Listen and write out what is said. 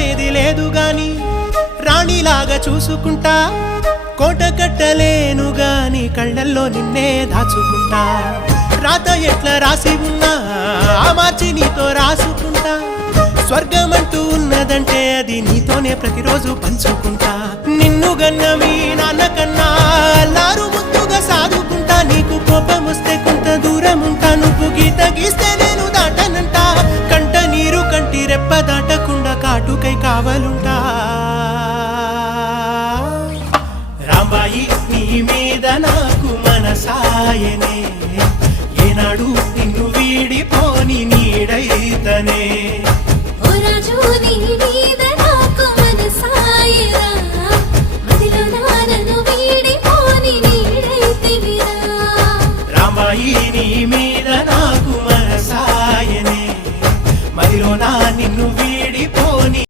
లోపమేది లేదు గాని రాణిలాగా చూసుకుంటా కోట కట్టలేను గాని కళ్ళల్లో నిన్నే దాచుకుంటా రాత ఎట్లా రాసి ఉన్నా ఆ మార్చి నీతో రాసుకుంటా స్వర్గమంటూ ఉన్నదంటే అది నీతోనే ప్రతిరోజు పంచుకుంటా నిన్ను గన్న మీ నాన్న కన్నా లారు ముద్దుగా సాదుకుంటా నీకు కోపం వస్తే కొంత దూరం ఉంటా నువ్వు గీత గీస్తే నేను దాటనంట కంట నీరు కంటి రెప్ప దాటకుండా కాటుకై కావలుంటా రాంబాయి నీ మీద నాకు మనసాయనే ఏనాడు నిన్ను వీడిపోని నీడైతనే ఓ రాజు నీ